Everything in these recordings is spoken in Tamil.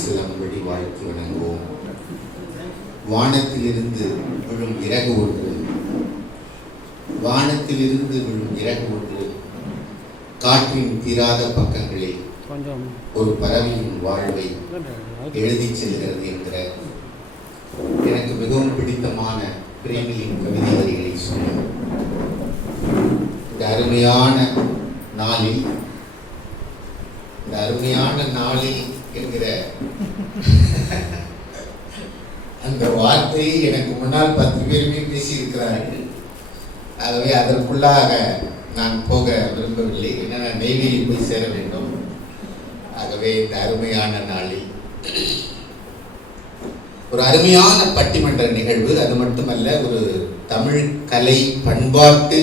சிலம்படி வாழ்த்து வணங்குவோம். வானத்திலிருந்து விழும் இறகு ஒன்று, வானத்திலிருந்து விழும் இறகு ஒன்று காற்றின் தீராத பக்கங்களில் ஒரு பறவையின் வாழ்வை எழுதி செல்கிறது என்கிற எனக்கு மிகவும் பிடித்தமான பிரேமியின் கவிதை வரிகளை சொல்லி இந்த அருமையான நாளில் என்கிற அந்த வார்த்தையை எனக்கு முன்னால் 10 பேருமே பேசியிருக்கிறார்கள். ஆகவே அதற்குள்ளாக நான் போக விரும்பவில்லை. ஏன்னா நான் நெய்வேலி போய் சேர வேண்டும். ஆகவே இந்த அருமையான நாளில் ஒரு அருமையான பட்டிமன்ற நிகழ்வு, அது மட்டுமல்ல ஒரு தமிழ் கலை பண்பாட்டு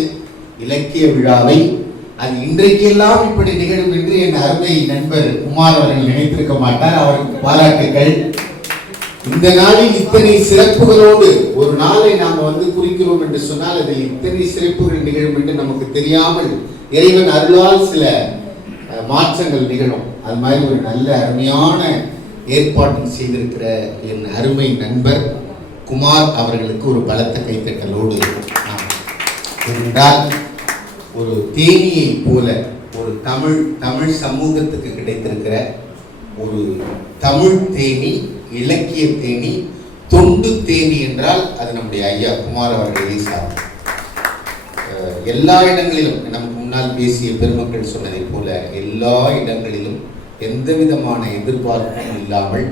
இலக்கிய விழாவை அது இன்றைக்கெல்லாம் இப்படி நிகழும் என்று என் அருமை நண்பர் குமார் அவர்கள் நினைத்திருக்க மாட்டார். அவருக்கு பாராட்டுகள். இந்த நாளில் இத்தனை சிறப்புகளோடு ஒரு நாளை நாம் குறிக்கிறோம் என்று சொன்னால் அதில் இத்தனை சிறப்புகள் நிகழும் என்று நமக்கு தெரியாமல் இறைவன் அருளால் சில மாற்றங்கள் நிகழும். அது மாதிரி ஒரு நல்ல அருமையான ஏற்பாடு செய்திருக்கிற என் அருமை நண்பர் குமார் அவர்களுக்கு ஒரு பலத்த கைத்தட்டலோடு என்றால் ஒரு தேனியை போல ஒரு தமிழ் சமூகத்துக்கு கிடைத்திருக்கிற ஒரு தமிழ் தேனி, இலக்கிய தேனி, தொண்டு தேனி என்றால் அது நம்முடைய ஐயா குமார் அவர்களே சார். எல்லா இடங்களிலும் நமக்கு முன்னால் பேசிய பெருமக்கள் சொன்னதை போல எல்லா இடங்களிலும் எந்த விதமான எதிர்பார்ப்பும் இல்லாமல்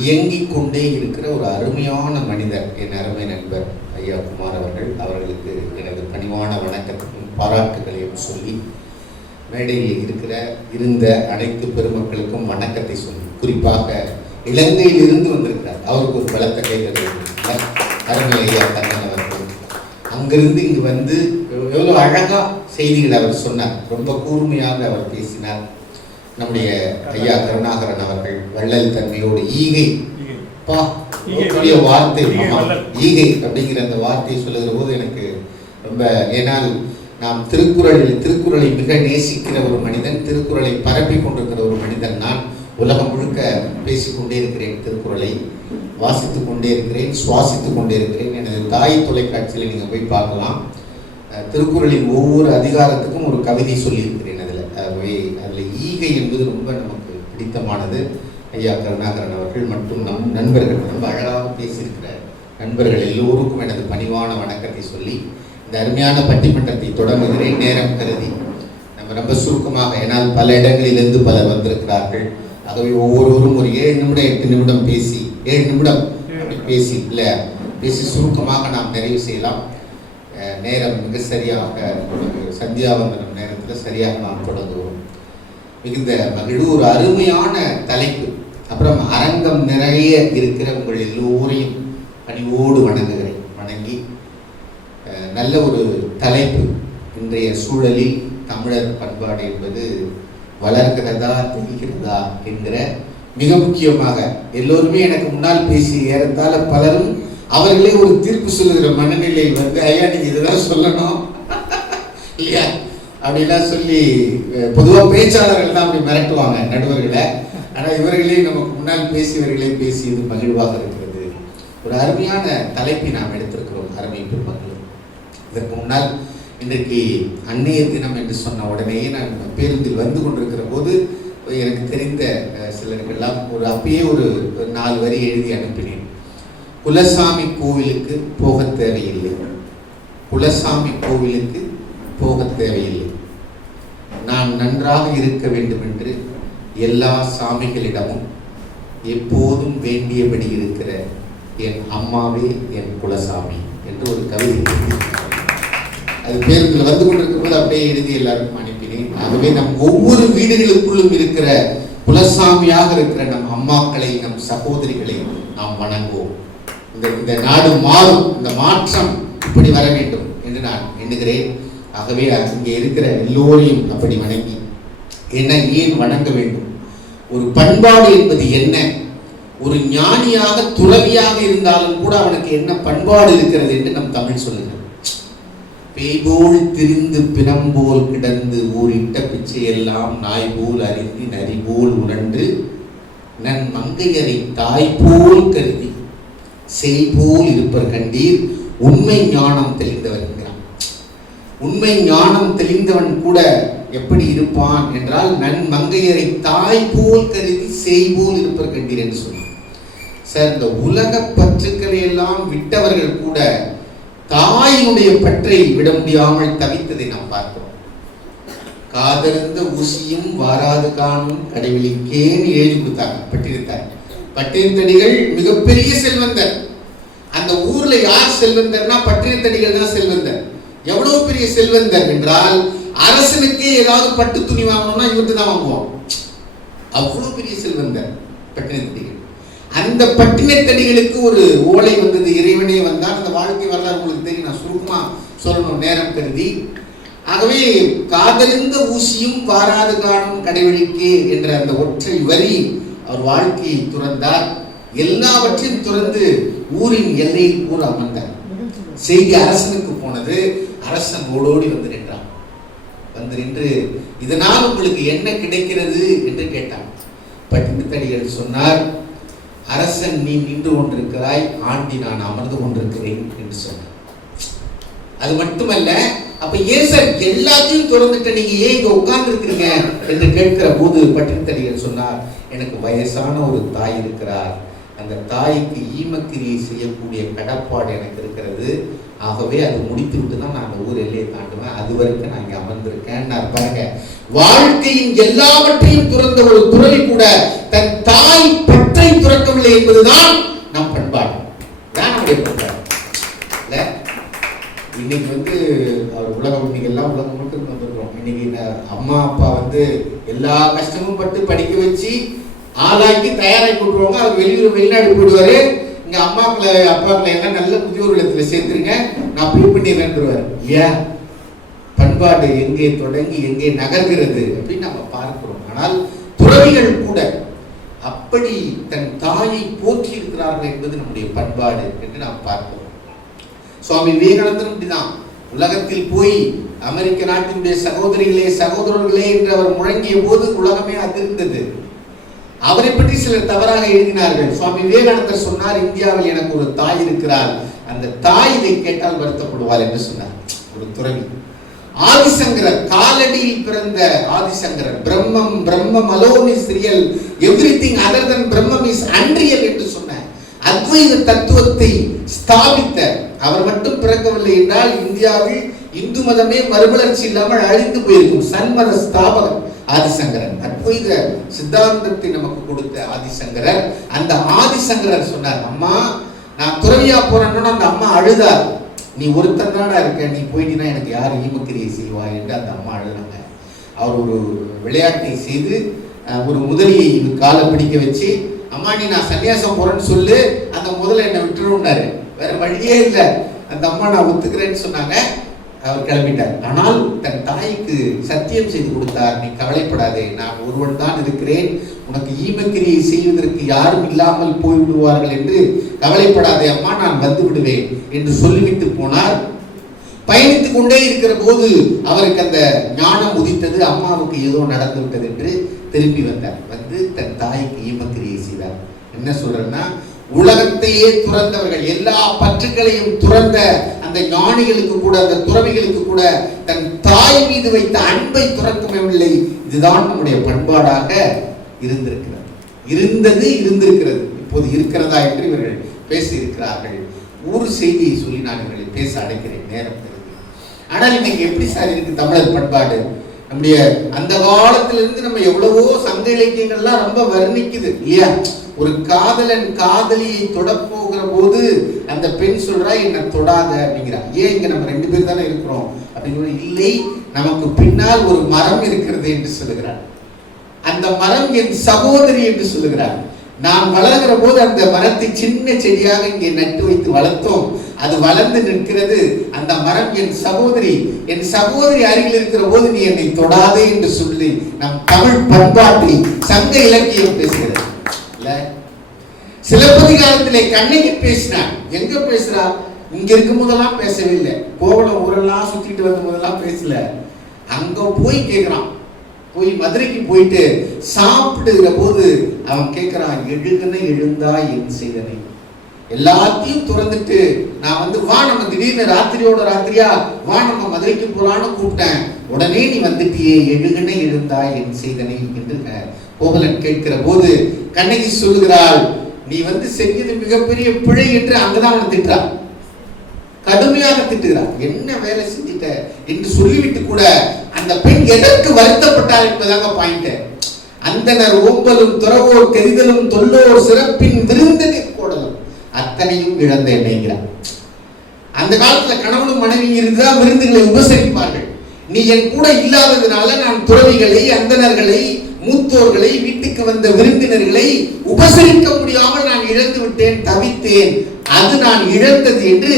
இயங்கிக் கொண்டே இருக்கிற ஒரு அருமையான மனிதர் என் அருமை நண்பர் ஐயா குமார் அவர்கள். அவர்களுக்கு எனது பணிவான வணக்கத்தையும் பாராட்டுகளையும் சொல்லி மேடையில் இருந்த அனைத்து பெருமக்களுக்கும் வணக்கத்தை சொல்லி, குறிப்பாக இலங்கையில் இருந்து வந்திருக்கிறார் அவருக்கு ஒரு பலத்த கைதல் அருமை ஐயா தங்கன் அவர்கள். அங்கிருந்து இங்கு வந்து எவ்வளோ அழகா செய்திகள் அவர் சொன்னார். ரொம்ப கூர்மையாக அவர் பேசினார். நம்முடைய ஐயா கருணாகரன் அவர்கள் வள்ளல் தன்மையோடு ஈகை வார்த்தை ஈகை அப்படிங்கிற அந்த வார்த்தையை சொல்லுகிற போது எனக்கு ரொம்ப, ஏனால் நாம் திருக்குறளை மிக நேசிக்கிற ஒரு மனிதன், திருக்குறளை பரப்பி கொண்டிருக்கிற ஒரு மனிதன் நான். உலகம் முழுக்க பேசிக்கொண்டே இருக்கிறேன், திருக்குறளை வாசித்துக் கொண்டே இருக்கிறேன், சுவாசித்துக் கொண்டே இருக்கிறேன். எனது தாய் தொலைக்காட்சியில் நீங்கள் போய் பார்க்கலாம். திருக்குறளின் ஒவ்வொரு அதிகாரத்துக்கும் ஒரு கவிதை சொல்லியிருக்கிறேன். அதில் ஈகை என்பது ரொம்ப நமக்கு பிடித்தமானது. ஐயா கருணாகரன் அவர்கள் மற்றும் நம் நண்பர்கள் ரொம்ப அழகாக பேசியிருக்கிற நண்பர்கள் எல்லோருக்கும் எனது பணிவான வணக்கத்தை சொல்லி இந்த அருமையான பட்டிமன்றத்தை தொடங்குகிறேன். நேரம் கருதி நம்ம ரொம்ப சுருக்கமாக, ஏன்னால் பல இடங்களிலிருந்து பலர் வந்திருக்கிறார்கள். ஆகவே ஒவ்வொருவரும் ஒரு 7 நிமிடம் 8 நிமிடம் பேசி 7 நிமிடம் அப்படி பேசி சுருக்கமாக நாம் நிறைவு செய்யலாம். நேரம் மிக சரியாக சந்தியாவந்தனம் நேரத்தில் சரியாக நாம் தொடங்குவோம். மிகுந்த மகிழ்வு. ஒரு அருமையான தலைப்பு. அப்புறம் அரங்கம் நிறைய இருக்கிற உங்கள் எல்லோரையும் பணிவோடு வணங்குகிறேன். வணங்கி நல்ல ஒரு தலைப்பு. இன்றைய சூழலில் தமிழர் பண்பாடு என்பது வளர்கிறதா தெரிகிறதா என்கிற, மிக முக்கியமாக எல்லோருமே எனக்கு முன்னால் பேசி ஏறத்தாழ பலரும் அவர்களே ஒரு தீர்ப்பு சொல்லுகிற மனநிலையில் ஐயா நீங்க இதுதான் சொல்லணும் இல்லையா அப்படிலாம் சொல்லி, பொதுவாக பேச்சாளர்கள் தான் அப்படி மிரட்டுவாங்க நடுவர்களை. ஆனால் இவர்களே நமக்கு முன்னால் பேசியவர்களே பேசியது மகிழ்வாக இருக்கிறது. ஒரு அருமையான தலைப்பை நாம் எடுத்திருக்கிறோம் அருமை பெருமக்கள். இதற்கு முன்னால் இன்றைக்கு அன்னைய தினம் என்று சொன்ன உடனேயே நான் பேருந்தில் வந்து கொண்டிருக்கிற போது எனக்கு தெரிந்த சிலருக்கெல்லாம் அப்பயே ஒரு 4 வரி எழுதி அனுப்பினேன். குலசாமி கோவிலுக்கு போக தேவையில்லை, குலசாமி கோவிலுக்கு போக தேவையில்லை, நான் நன்றாக இருக்க வேண்டும் என்று எல்லா சாமிகளிடமும் எப்போதும் வேண்டியபடி இருக்கிற என் அம்மாவே என் குலசாமி என்று ஒரு கவிதை அது பேருந்தில் வந்து கொண்டிருக்கும் போது அப்படியே எழுதி எல்லாருக்கும் அனுப்பினேன். ஆகவே நம் ஒவ்வொரு வீடுகளுக்குள்ளும் இருக்கிற குலசாமியாக இருக்கிற நம் அம்மாக்களை, நம் சகோதரிகளை நாம் வணங்குவோம். இந்த நாடு மாறும், இந்த மாற்றம் இப்படி வர வேண்டும் என்று நான் எண்ணுகிறேன். ஆகவே இங்கே இருக்கிற எல்லோரையும் அப்படி வணங்கி, ஏன் வணங்க வேண்டும்? ஒரு பண்பாடு என்பது என்ன? ஒரு ஞானியாக துறவியாக இருந்தாலும் கூட அவனுக்கு என்ன பண்பாடு இருக்கிறது என்று நம் தமிழ் சொல்லுகிறது. பேய்போல் திரிந்து பிணம்போல் கிடந்து ஊரிட்ட பிச்சையெல்லாம் நாய்போல் அறிந்து நரிபோல் உணர்ந்து நன் மங்கையரை தாய் போல் கருதி செய்போல் இருப்பர் கண்டீர் உண்மை ஞானம் தெளிந்தவர் என்கிறான். உண்மை ஞானம் தெளிந்தவன் கூட எப்படி இருப்பான் என்றால் நன் மங்கையரை தாய் போல் கருதி செய்போல் இருப்பர் கண்டீர் என்று சொன்னான். சார், இந்த உலக பற்றுக்களை எல்லாம் விட்டவர்கள் கூட தாயினுடைய பற்றை விட முடியாமல் தவித்ததை நாம் பார்க்கிறோம். காதலிருந்த ஊசியும் வாராது காணும் கடைவெளிக்கேன்னு எழுதி கொடுத்தாங்க பட்டினத்தார். பட்டினத்தடிகள் மிகப்பெரிய செல்வந்தர். அந்த ஊர்ல யார் செல்வந்தர்னா பட்டினத்தடிகள் தான் செல்வந்தர். எவ்வளவு பெரிய செல்வந்தர் என்றால் அரசனுக்கே ஏதாவது பட்டு துணி வாங்கணும்னா இவர்கிட்ட தான் வாங்குவோம். அவ்வளவு பெரிய செல்வந்தர் பட்டினத்தடிகள். அந்த பட்டினத்தடிகளுக்கு ஒரு ஓலை வந்தது. இறைவனே வந்தால் அந்த வாழ்க்கை வரலாறு உங்களுக்கு தெரியும். நான் சுருக்கமா சொல்லணும் நேரம் கருதி. ஆகவே காதலிந்த ஊசியும் வாராது காணும் கடைவெளிக்கு என்ற அந்த ஒற்றை வரி அவர் வாழ்க்கையை துறந்தார். எல்லாவற்றையும் துறந்து ஊரின் எல்லையில் கூட அமர்ந்தார். செய்தி அரசனுக்கு போனது. அரசன் ஓடோடி வந்து நின்றான். வந்து நின்று இதனால் உங்களுக்கு என்ன கிடைக்கிறது என்று கேட்டான். பட்டினத்தடிகள் சொன்னார், அரசன் நீ நின்று கொண்டிருக்கிறாய், ஆண்டி நான் அமர்ந்து கொண்டிருக்கிறேன் என்று சொன்னார். அது மட்டுமல்ல, அப்ப ஏன் சார் எல்லாத்தையும் திறந்துட்டு நீங்க ஏன் இங்க உட்கார்ந்து இருக்கிறீங்க என்று கேட்கிற போது பட்டினத்தடிகள் சொன்னார், எனக்கு வயசான ஒரு தாய் இருக்கிறார். அந்த தாய்க்கு ஈமக்கிரியை செய்யக்கூடிய கடப்பாடு எனக்கு இருக்கிறது. ஆகவே அது முடித்து விட்டு தான் நான் அந்த ஊர் எல்லையை தாண்டுவேன். அது வரைக்கும் நான் இங்க அமர்ந்திருக்கேன். பாருங்க, வாழ்க்கையின் எல்லாவற்றையும் துறந்த ஒரு துறவி கூட தன் தாய் பற்றை துறக்கவில்லை என்பதுதான் நம் பண்பாடு. நம்முடைய பண்பாடு இல்ல. இன்னைக்கு அவர் உலகம் இன்னைக்கு எல்லாம் உலகம் மட்டும் வந்துருக்கோம். இன்னைக்கு அம்மா அப்பா எல்லா கஷ்டமும் பட்டு படிக்க வச்சு ஆளாக்கி தயாராகி கொண்டுருவாங்க. அவர் வெளிநாடு போயிடுவாரு. இங்க அம்மாக்களை அப்பாக்களை எல்லாம் நல்ல முதியோர் இல்லத்துல சேர்த்துருங்க, நான் ப்ரூவ் பண்ணிடுறேன்ருவார். இல்லையா? பண்பாடு எங்கே தொடங்கி எங்கே நகர்கிறது அப்படின்னு நம்ம பார்க்கிறோம். ஆனால் துறவிகள் கூட அப்படி தன் தாயை போற்றி இருக்கிறார்கள் என்பது நம்முடைய பண்பாடு என்று நாம் பார்க்கிறோம். சுவாமி விவேகானந்தன் அப்படிதான் உலகத்தில் போய் அமெரிக்க நாட்டினுடைய சகோதரிகளே சகோதரர்களே என்று அவர் முழங்கிய போது உலகமே அதிர்ந்தது. அவரை பற்றி சிலர் தவறாக எழுதினார்கள். சுவாமி விவேகானந்தர் சொன்னார், இந்தியாவில் எனக்கு ஒரு தாய் இருக்கிறார், அந்த தாய் இதை கேட்டால் வருத்தப்படுவார் என்று சொன்னார். ஒரு துறவி ஆதிசங்கரர், காலடியில் பிறந்த Adi Shankarar, Brahmam Brahmam alone is real, everything other than Brahmam is unreal என்று சொன்ன அத்வைத தத்துவத்தை ஸ்தாபித்த அவர் மட்டும் பிறக்கவில்லை என்றால் இந்தியாவில் இந்து மதமே மறுமலர்ச்சி இல்லாமல் அழிந்து போயிருக்கும். சன்மத ஸ்தாபகர் ஆதிசங்கரர், அத்வைத சித்தாந்தத்தை நமக்கு கொடுத்த ஆதிசங்கரர். அந்த ஆதிசங்கரர் சொன்னார், அம்மா நான் துறவியா போறேன்னா அந்த அம்மா அழுதார், நீ ஒருத்தன் தானா இருக்க, நீ போயிட்டீங்கன்னா எனக்கு யார் ஈமக்கிரியை செய்வா என்று அந்த அம்மா அழுதாங்க. அவர் ஒரு விளையாட்டை செய்து ஒரு முதலியை காலை பிடிக்க வச்சு, அம்மா நீ நான் சன்னியாசம் போறேன்னு சொல்லு, அந்த முதலை என்னை விட்டுருன்னாரு. வேற வழியே இல்லை. அந்த அம்மா நான் ஒத்துக்கிறேன்னு சொன்னாங்க. அவர் கிளம்பிட்டார். ஆனால் தன் தாய்க்கு சத்தியம் செய்து கொடுத்தார், நீ கவலைப்படாதே, நான் ஒருவன் தான் இருக்கிறேன், உனக்கு ஈமக்கிரியை செய்வதற்கு யாரும் இல்லாமல் போய்விடுவார்கள் என்று கவலைப்படாதே அம்மா, நான் வந்து விடுவேன் என்று சொல்லிவிட்டு போனார். பயணித்துக் கொண்டே இருக்கிற போது அவருக்கு அந்த ஞானம் உதித்தது. அம்மாவுக்கு ஏதோ நடந்து விட்டது என்று திரும்பி வந்தார். வந்து தன் தாய்க்கு ஈமக்கிரியை செய்தார். என்ன சொல்றேன்னா, உலகத்தையே துறந்தவர்கள், எல்லா பற்றுகளையும் துறந்த அந்த ஞானிகளுக்கு கூட, அந்த துறவிகளுக்கு கூட தன் தாய் மீது வைத்த அன்பை துறக்கவில்லை. இதுதான் நம்முடைய பண்பாடாக இருந்திருக்கிறது. இப்போது இருக்கிறதா என்று இவர்கள் பேசியிருக்கிறார்கள். ஒரு செய்தியை சொல்லி நான் இவர்களை பேச அடைக்கிறேன், நேரம் தெரிந்து. ஆனால் இன்னைக்கு எப்படி சார் இருக்கு தமிழர் பண்பாடு? நம்முடைய அந்த காலத்திலிருந்து நம்ம எவ்வளவோ சங்க இலக்கியங்கள்லாம் ரொம்ப வர்ணிக்குது இல்லையா? ஒரு காதலன் காதலியை தொடப்போகிற போது அந்த பெண் சொல்றா, என்ன தொடாத அப்படிங்கிறா. ஏன் இங்க நம்ம 2 பேர் தானே இருக்கிறோம் அப்படிங்கிற, இல்லை நமக்கு பின்னால் ஒரு மரம் இருக்கிறது என்று சொல்லுகிறார். அந்த மரம் என் சகோதரி என்று சொல்லுகிறார். நான் வளர்கிற போது அந்த மரத்தை சின்ன செடியாக இங்கே நட்டு வைத்து வளர்த்தோம், அது வளர்ந்து நிற்கிறது. அந்த மரம் என் சகோதரி அருகில் இருக்கிற போது நீ என்னை தொடாதே என்று சொல்லி நம் தமிழ் பண்பாட்டை சங்க இலக்கியம் பேசுகிறது. சிலப்பதிகாரத்திலே கண்ணகி பேசினார். எங்க பேசுறா? இங்க இருக்கும் போதெல்லாம் பேசவே இல்லை. கோவலம் ஊரெல்லாம் சுத்திட்டு வந்த போதெல்லாம் பேசல. அங்க போய் கேட்கிறான், போய் மதுரைக்கு போயிட்டு சாப்பிடுகிற போது அவன் கேட்கிறான், எழுதுன எழுந்தா என் செய்தனை. எல்லாத்தையும் துறந்துட்டு நான் வா நம்ம திடீர்னு ராத்திரியோட ராத்திரியா வா நம்ம மதுரைக்கு போலான்னு கூப்பிட்டேன், உடனே நீ வந்துட்டியே, எழுதுன எழுந்தா என் செய்தனை என்று கோவலன் கேட்கிற போது கண்ணகி சொல்லுகிறாள், நீ செஞ்சது மிகப்பெரிய பிழை என்று அங்கதான் அவனை திட்டுறான், கடுமையாக திட்டுகிறார். என்ன வேலை செஞ்சிட்ட என்று சொல்லிவிட்டு கூட அந்த பெண் எதற்கு வருத்தப்பட்டார் என்பதாக பாயிண்ட். அந்தனர் ஓம்பலும் துறவோர் கெரிதலும் தொல்லோர் சிறப்பின் விருந்தனை கோடலும் அத்தனையும் இழந்த என்னைங்கிறார். அந்த காலத்துல கணவனும் மனைவி இருந்தா விருந்துகளை உபசரிப்பார்கள். நீ என் கூட இல்லாததுனால நான் துறவிகளை, அந்தனர்களை, மூத்தோர்களை, வீட்டுக்கு வந்த விருந்தினர்களை உபசரிக்க முடியாமல் நான் இழந்து விட்டேன், தவித்தேன், அது நான் இழந்தது என்று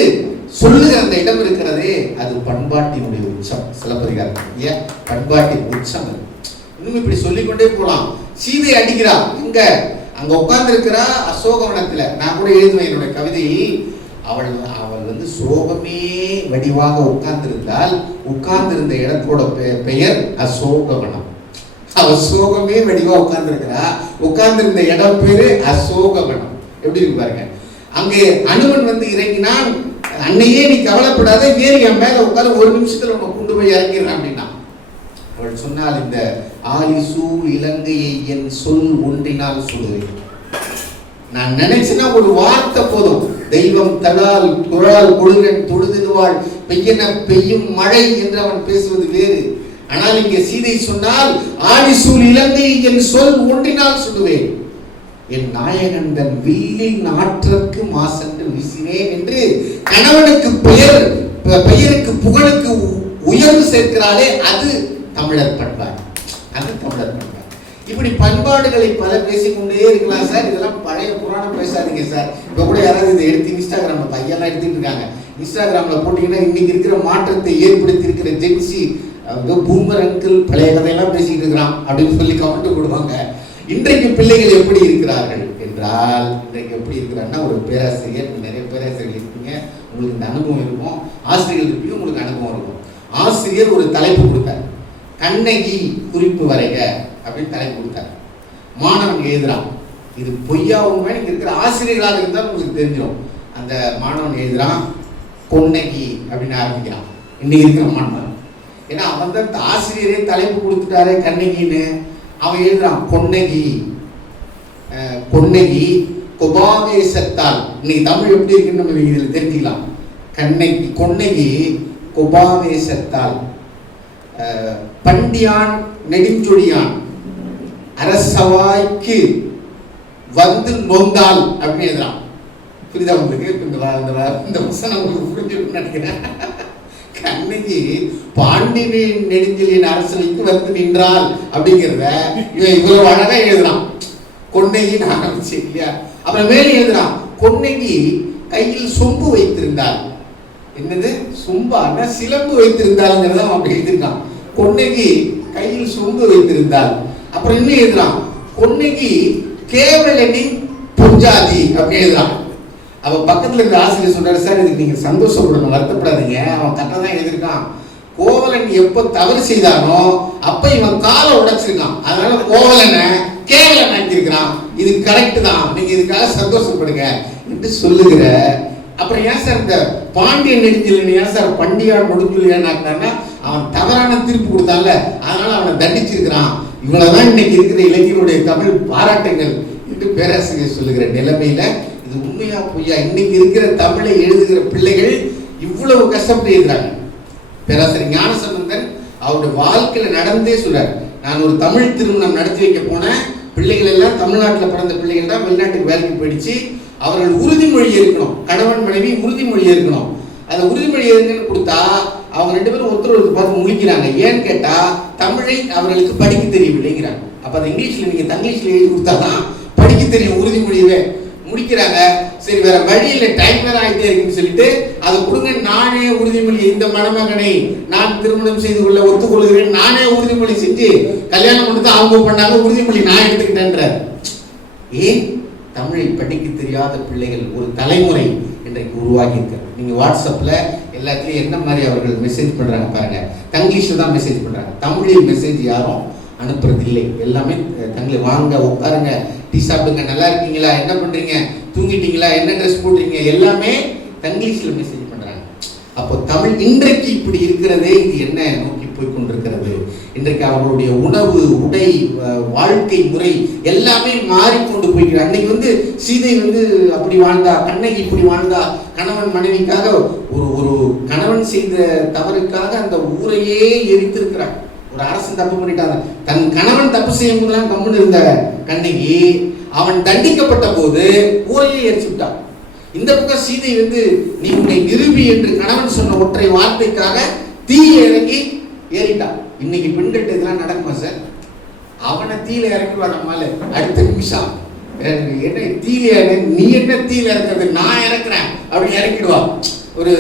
சொல்லுகிற அந்த இடம் இருக்கிறதே, அது பண்பாட்டினுடைய உச்சம். சிலப்பதிகாரம் ஏன் பண்பாட்டின் உச்சம் அது. இன்னும் இப்படி சொல்லிக்கொண்டே போலாம். சீதை அடிக்கிறா, எங்க அங்க உட்கார்ந்து இருக்கிறா அசோகவனத்துல. நான் கூட எழுதுவேன் என்னுடைய கவிதையில், அவள் சோகமே வடிவாக உட்கார்ந்திருந்தால் உட்கார்ந்திருந்த இடத்தோட பெயர் அசோகவனம். அவள் சோகமே வடிவா உட்கார்ந்திருக்கிறா, உட்கார்ந்திருந்த இடம் பேரு அசோகவனம். எப்படி இருக்கு பாருங்க. அங்கே அனுமன் இறங்கினான், அன்னையே நீ கவலைப்படாத, வேறு என் மேல உட்கார, ஒரு நிமிஷத்துல நம்ம கொண்டு போய் இறங்கிடுறான் அப்படின்னா. அவள் சொன்னால், இந்த ஆலிசூர் இலங்கையை என் சொல் ஒன்றினால் சொல்லுவேன். நான் நினைச்சேன்னா ஒரு வார்த்தை போதும், தெய்வம் தடால் குழால் கொடுங்கன் தொழுதிடுவாள் பெய்யன பெய்யும் மழை என்று அவன் பேசுவது வேறு. ஆனால் இங்கே சீதை சொன்னால், ஆலிசூர் இலங்கையை என் சொல் ஒன்றினால் சொல்லுவேன், என் நாயகன் தன் வில்லின் ஆற்றற்கு மாசென்று வீசினேன் என்று கணவனுக்கு பெயருக்கு புகழுக்கு உயர்வு சேர்க்கிறாளே, அது தமிழர் பண்பாடு. அது தமிழர் பண்பாடு. இப்படி பண்பாடுகளை பல பேசிக்கொண்டே இருக்கலாம் சார். இதெல்லாம் பழைய புராணம் பேசாதீங்க சார். இப்ப கூட யாராவது இதை எடுத்து இன்ஸ்டாகிராம்ல பையெல்லாம் எடுத்துட்டு இருக்காங்க. இன்ஸ்டாகிராம்ல போட்டீங்கன்னா இன்னைக்கு இருக்கிற மாற்றத்தை ஏற்படுத்தி இருக்கிற ஜென்சி பூமர் அங்கிள் பழைய கதையெல்லாம் பேசிட்டு இருக்கிறான் அப்படின்னு சொல்லி கமெண்ட் கொடுப்பாங்க. இன்றைக்கு பிள்ளைகள் எப்படி இருக்கிறார்கள் என்றால், இன்றைக்கு எப்படி இருக்கிறாங்கன்னா, ஒரு பேராசிரியர், நிறைய பேராசிரியர்கள் இருப்பீங்க, உங்களுக்கு இந்த அனுபவம் இருக்கும், ஆசிரியர்கள் இருப்பீங்க, உங்களுக்கு அனுபவம் இருக்கும். ஆசிரியர் ஒரு தலைப்பு கொடுத்தார், கண்ணகி குறிப்பு வரைக அப்படின்னு தலைப்பு கொடுத்தார். மாணவன் எழுதுறான், இது பொய்யா உண்மை, இங்க இருக்கிற ஆசிரியர்களாக இருந்தால் உங்களுக்கு தெரிஞ்சிடும். அந்த மாணவன் எழுதுறான், கொன்னகி அப்படின்னு ஆரம்பிக்கிறான். இன்னைக்கு இருக்கிற மாணவன், ஏன்னா அவன் தான் ஆசிரியரே தலைப்பு கொடுத்துட்டாரே கண்ணகின்னு. அவன் எழுதுறான், கொன்னகி கொன்னகி கொபாவேசத்தால். இன்னைக்கு தமிழ் எப்படி இருக்குன்னு நம்ம இதில் தெரிஞ்சுக்கலாம். கொன்னகி கொபாவேசத்தால் பண்டியான் நெடுஞ்சொடியான் அரசவாய்க்கு நொந்தால் அப்படின்னு எழுதுறான். புரியுதா உங்களுக்கு? இந்த வசனம் உங்களுக்கு புரிஞ்சுன்னு நினைக்கிறேன். கண்ணகி பாண்டியனின் நெடுஞ்செழியன் அரசவைக்கு நின்றாள் அப்படிங்கிறத இவன் இவ்வளவு அழகா எழுதுறான். கொன்னகி ஆரம்பிச்சு இல்லையா? அப்புறம் மேலே எழுதுறான், கொன்னகி கையில் சொம்பு வைத்திருந்தாள். என்னது சொம்பான்னா சிலம்பு வைத்திருந்தாள்ங்கிறத அவன் அப்படி எழுதிருக்கான். கொன்னகி கையில் சொம்பு வைத்திருந்தாள். அப்புறம் இன்னும் எழுதுறான், கொன்னகி கேவலனின் பொஞ்சாதி அப்படின்னு எழுதுறான். அவன் பக்கத்துல இருக்க ஆசிரியர் சொல்றாரு, சார் இதுக்கு நீங்க சந்தோஷப்படணும், வருத்தப்படாதீங்க, அவன் கரெக்டாக தான் எழுதியிருக்கான். கோவலன் எப்போ தவறு செய்தானோ அப்ப இவன் காலை உடைச்சிருக்கான், அதனால கோவலனை கேவலன் ஆக்கியிருக்கிறான். இது கரெக்ட் தான், நீங்க இதுக்காக சந்தோஷப்படுங்க என்று சொல்லுகிற. அப்புறம் ஏன் சார் இந்த பாண்டியன் நெடுஞ்செழியன் ஏன் சார் பண்டியான் நெடுஞ்செழியன் ஆக்கினான்னா, அவன் தவறான தீர்ப்பு கொடுத்தான்ல, அதனால அவனை தண்டிச்சிருக்கிறான். இவ்வளவுதான் இன்னைக்கு இருக்கிற இளைஞருடைய தமிழ் பாராட்டுங்கள் என்று பேராசிரியர் சொல்லுகிற நிலைமையில இது உண்மையா பொய்யா? இன்னைக்கு இருக்கிற தமிழை எழுதுகிற பிள்ளைகள் இவ்வளவு கஷ்டப்பட்டு எழுதுறாங்க. பேராசிரியர் ஞானசம்பந்தன் அவருடைய வாழ்க்கையில நடந்தே சொல்றார், நான் ஒரு தமிழ் திருமணம் நடத்தி வைக்க போனேன், பிள்ளைகள் எல்லாம் தமிழ்நாட்டில் பிறந்த பிள்ளைகள் தான் வெளிநாட்டுக்கு வேலைக்கு போயிடுச்சு. அவர்கள் உறுதிமொழி இருக்கணும், கணவன் மனைவி உறுதிமொழி இருக்கணும். அந்த உறுதிமொழி இருக்குன்னு கொடுத்தா அவங்க ரெண்டு பேரும் ஒருத்தர் பார்த்து முழிக்கிறாங்க. ஏன்னு கேட்டா தமிழை அவர்களுக்கு படிக்க தெரியவில்லைங்கிறாங்க. அப்ப அதை இங்கிலீஷ்ல நீங்க தங்கிலீஷ்ல எழுதி கொடுத்தாதான் படிக்க தெரியும் உறுதிமொழியவே. முடிக்கிறாங்க, சரி வேற வழியில டைம் வேற ஆகிட்டே இருக்குன்னு சொல்லிட்டு அதை கொடுங்க, நானே உறுதிமொழி, இந்த மணமகனை நான் திருமணம் செய்து கொள்ள ஒத்துக்கொள்கிறேன், நானே உறுதிமொழி செஞ்சு கல்யாணம் பண்ணி அவங்க பண்ணாங்க, உறுதிமொழி நான் எடுத்துக்கிட்டேன்ற. ஏன் தமிழை படிக்க தெரியாத பிள்ளைகள் ஒரு தலைமுறை இன்றைக்கு உருவாகி இருக்க. நீங்க வாட்ஸ்அப்ல எல்லாத்துலயும் என்ன மாதிரி அவர்கள் மெசேஜ் பண்றாங்க பாருங்க, தங்கிலீஷ்ல தான் மெசேஜ் பண்றாங்க, தமிழில் மெசேஜ் யாரும் அனுப்புறது இல்லை. எல்லாமே தங்களை வாங்க உட்காருங்க, டீ சாப்பிடுங்க, நல்லா இருக்கீங்களா, என்ன பண்றீங்க, தூங்கிட்டீங்களா, என்ன ட்ரெஸ் போடுறீங்க, எல்லாமே தங்கிலீஷ்ல மெசேஜ் பண்றாங்க. அப்போ தமிழ் இன்றைக்கு இப்படி இருக்கிறதே இது என்ன நோக்கி போய் கொண்டிருக்கிறது? இன்றைக்கு அவர்களுடைய உணவு, உடை, வாழ்க்கை முறை எல்லாமே மாறிக்கொண்டு போய்கிறார். அன்னைக்கு சீதை அப்படி வாழ்ந்தா, கண்ணகி இப்படி வாழ்ந்தா, கணவன் மனைவிக்காக ஒரு கணவன் செய்த தவறுக்காக அந்த ஊரையே எரித்திருக்கிறார். ஒரு அரசன் தப்பு பண்ணிட்டாங்க, தன் கணவன் தப்பு செய்யும் போதெல்லாம் கம்முன்னு இருந்த கண்ணகி அவன் தண்டிக்கப்பட்ட போது ஊரையே எரிச்சு விட்டான். இந்த பக்கம் சீதை நீ உன்னை நிரூபி என்று கணவன் சொன்ன ஒற்றை வார்த்தைக்காக தீய இறங்கி ஏறிட்டான். இன்னைக்கு பெண்கிட்ட இதெல்லாம் நடக்குமா சார்? அவனை தீயில இறக்குவா நம்மால அடுத்த நிமிஷம் என்ன தீயில, நீ என்ன தீயில இறக்குறது, நான் இறக்குறேன் அப்படி இறக்கிடுவா. ஒரு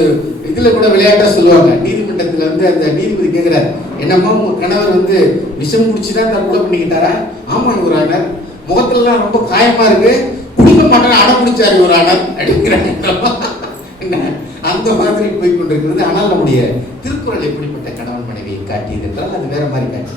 இதுல கூட விளையாட்டா சொல்லுவாங்க, நீதிமன்றத்துல அந்த நீதிபதி கேட்கிறார், என்னம்மா உங்க கணவர் விஷம் குடிச்சுதான் தற்கொலை பண்ணிக்கிட்டாரா? ஆமா ஒரு ஆனர், முகத்துலலாம் ரொம்ப காயமா இருக்கு, குடிக்க மாட்டேன்னு அடம் பிடிச்சாரு ஒரு ஆனர் அப்படிங்கிறாங்க. அந்த மாதிரி போய் கொண்டிருக்கிறது. ஆனால் நம்முடைய திருக்குறள் எப்படிப்பட்ட கணவன் மனைவியை காட்டியது என்றால் அது வேற மாதிரி காட்டி,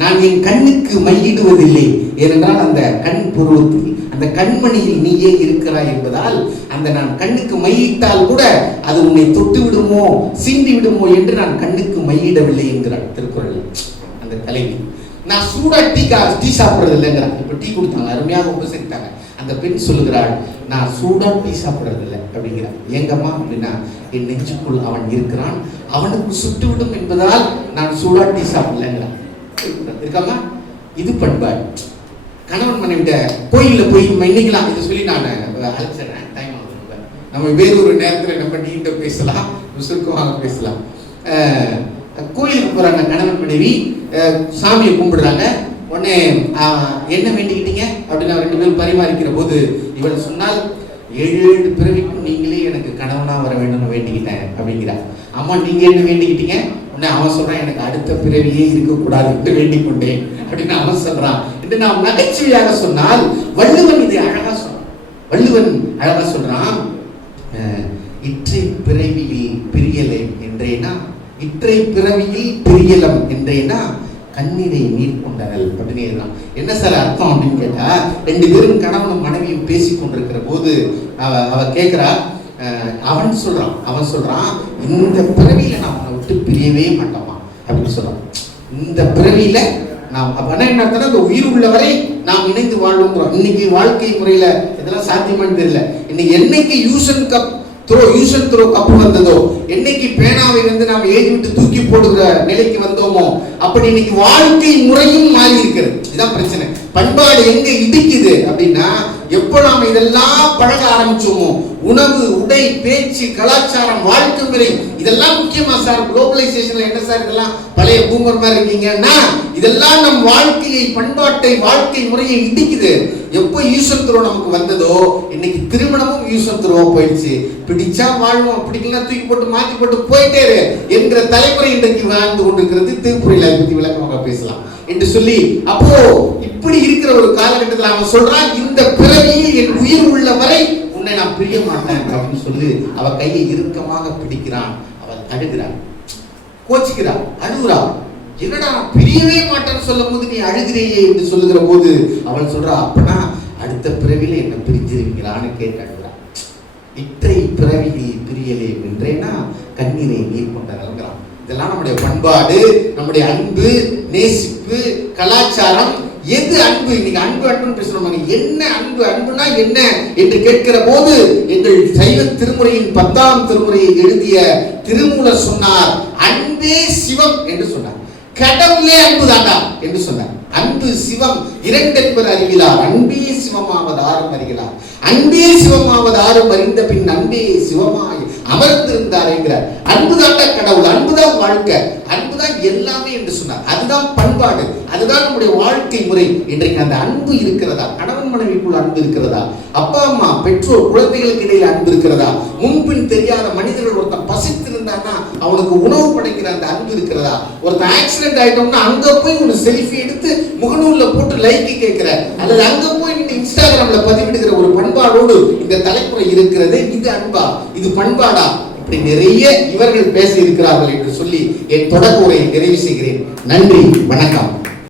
நான் என் கண்ணுக்கு மையிடுவதில்லை, ஏனென்றால் அந்த கண் புருவத்தில் அந்த கண்மணியில் நீயே இருக்கிறாய் என்பதால் அந்த நான் கண்ணுக்கு மையிட்டால் கூட அது உன்னை தொட்டு விடுமோ சீண்டி விடுமோ என்று நான் கண்ணுக்கு மையிடவில்லை என்கிறார் திருக்குறள் அந்த தலைவி. நான் சூடா டீ சாப்பிட்றது இல்லைங்கிறான். இப்ப டீ கொடுத்தாங்க, அருமையாக உபசரித்தாங்க. அந்த பெண் சொல்லுகிறாள், நான் சூடா டீ சாப்பிட்றது இல்லை அப்படிங்கிறான். ஏங்கம்மா அப்படின்னா, என் நெஞ்சுக்குள் அவன் இருக்கிறான், அவனுக்கு சுட்டுவிடும் என்பதால் நான் சூடா டீ சாப்பிடலங்கிறான். இருக்காமா? இது பண்பாடு. கணவன் மனைவிட்ட கோயில்ல போய் இன்னைக்கெல்லாம் இதை சொல்லி நான் அழைச்சிடுறேன், டைம் ஆகுது, நம்ம வேறொரு நேரத்தில் நம்ம நீண்ட பேசலாம், சுருக்கமாக பேசலாம். கோயிலுக்கு போறாங்க கணவன் மனைவி, சாமியை கும்பிடுறாங்க. உடனே என்ன வேண்டிக்கிட்டீங்க அப்படின்னு ரெண்டு பேரும் பரிமாறிக்கிற போது இவள் சொன்னால், 7 பிறவிக்கும் நீங்களே எனக்கு கணவனா வர வேண்டும்னு வேண்டிக்கிட்டேன் அப்படிங்கிறா. அம்மா நீங்க என்ன வேண்டிக்கிட்டீங்க? உடனே அவன் சொல்றான், எனக்கு அடுத்த பிறவியே இருக்கக்கூடாது என்று வேண்டிக் கொண்டேன் அப்படின்னு அவன் சொல்றான். என்று நாம் நகைச்சுவையாக சொன்னால் வள்ளுவன் இதை அழகா சொல்றான். வள்ளுவன் அழகா சொல்றான், இற்றை பிறவியில் பிரியலை என்றேனா, இற்றை பிறவியில் பிரியலம் என்றேனா கண்ணீரை நீர் கொண்டனல் அப்படின்னு எழுதலாம். என்ன சார் அர்த்தம் அப்படின்னு கேட்டா, 2 பேரும் கணவனும் மனைவியும் பேசி கொண்டிருக்கிற போது அவ கேட்கிறா, அவன் சொல்றான் இந்த பிறவியில நான் உன்னை விட்டு பிரியவே மாட்டோமா அப்படின்னு சொல்றான். இந்த பிறவியில நாம் என்ன இந்த உயிர் உள்ளவரை நாம் இணைந்து வாழ்வோங்கிறோம். இன்னைக்கு வாழ்க்கை முறையில இதெல்லாம் சாத்தியமானு தெரியல. இன்னைக்கு என்னைக்கு யூசன் த்ரோ கப்பு வந்ததோ, என்னைக்கு பேனாவை நாம் எழுதி விட்டு தூக்கி போடுகிற நிலைக்கு வந்தோமோ, அப்படி இன்னைக்கு வாழ்க்கை முறையும் மாறி இருக்கிறது. இதுதான் பிரச்சனை. பண்பாடு எங்க இடிக்குது அப்படின்னா, எப்போ நாம இதெல்லாம் பழக ஆரம்பிச்சோமோ, உணவு, உடை, பேச்சு, கலாச்சாரம், வாழ்க்கை முறை இதெல்லாம் முக்கியமா சார்? குளோபலைசேஷன்ல என்ன சார் இதெல்லாம் பழைய பூமர் மாதிரி இருக்கீங்கன்னா, இதெல்லாம் நம் வாழ்க்கையை, பண்பாட்டை, வாழ்க்கை முறையை இடிக்குது. எப்போ யூசன் த்ரோ நமக்கு வந்ததோ, இன்னைக்கு திருமணமும் யூசன் த்ரோவா போயிடுச்சு. பிடிச்சா வாழ்வோம், பிடிக்கலாம் தூக்கி போட்டு மாத்தி போட்டு போயிட்டே என்கிற தலைமுறை இன்றைக்கு வாழ்ந்து கொண்டிருக்கிறது. திருக்குறளை பத்தி விளக்கமாக பேசலாம் என்று சொல்லி, அப்போ இப்படி இருக்கிற ஒரு காலகட்டத்தில் அவன் சொல்றான், இந்த பிறவியில் என் உயிர் உள்ள வரை உன்னை நான் பிரிய மாட்டேன் அப்படின்னு சொல்லி அவ கையை இறுக்கமாக பிடிக்கிறான். அவள் தடுக்கிறான், கோச்சிக்கிறான், அழுகுறான். என்னடா நான் பிரியவே மாட்டேன்னு சொல்லும் போது நீ அழுகிறேயே என்று சொல்லுகிற போது அவள் சொல்றா, அப்பனா அடுத்த பிறவியில என்ன பிரிஞ்சிருவீங்களான்னு கேட்கிறான். இற்றை பிறவியில் பிரியலே என்றேனா கண்ணீரை நீர் கொண்டனல்கிறான். இதெல்லாம் நம்முடைய பண்பாடு, நம்முடைய அன்பு, நேசிப்பு, கலாச்சாரம். எது அன்பு? இன்னைக்கு அன்புன்னு பேசுறோம். என்ன அன்பு? அன்புனா என்ன என்று கேட்கிற போது எங்கள் சைவ திருமுறையின் 10ஆம் திருமுறையை எழுதிய திருமூலர் சொன்னார், அன்பே சிவம் என்று சொன்னார். கடவுளே அன்பு தாண்டா என்று சொன்னார். அன்பு சிவம் இரண்டென்பர் அறிவிலார், அன்பே சிவமாவது ஆறும் அறிகிறார், அன்பே சிவமாவது ஆறும் அறிந்த பின் அன்பே சிவமாய் அமர்ந்திருந்தார் என்கிறார். அன்புதான் கடவுள், அன்புதான் வாழ்க்கை, அன்புதான் எல்லாமே என்று சொன்னார். அதுதான் பண்பாடு, அதுதான் நம்முடைய வாழ்க்கை முறை. இன்றைக்கு அந்த அன்பு இருக்கிறதா? கணவன் மனைவிக்குள் அன்பு இருக்கிறதா? அப்பா அம்மா, பெற்றோர், குழந்தைகளுக்கு இடையில அன்பு இருக்கிறதா? முன்பின் தெரியாத மனிதர்கள் ஒருத்தன் பசித்திருந்தான்னா அவனுக்கு உணவு படைக்கிற அந்த அன்பு இருக்கிறதா? ஒருத்தன் ஆக்சிடென்ட் ஆயிட்டோம்னா அங்க போய் ஒரு செல்ஃபி எடுத்து முகநூல்ல போட்டு லைக் கேட்கிற, அல்லது அங்க போய் இன்ஸ்டாகிராம்ல பதிவிடுகிற ஒரு பண்பாடோடு இந்த தலைமுறை இருக்கிறது. இது அன்பா? இது பண்பாடா? இப்படி நிறைய இவர்கள் பேச இருக்கிறார்கள் என்று சொல்லி என் தொடக்க உரையை நிறைவு செய்கிறேன். நன்றி, வணக்கம்.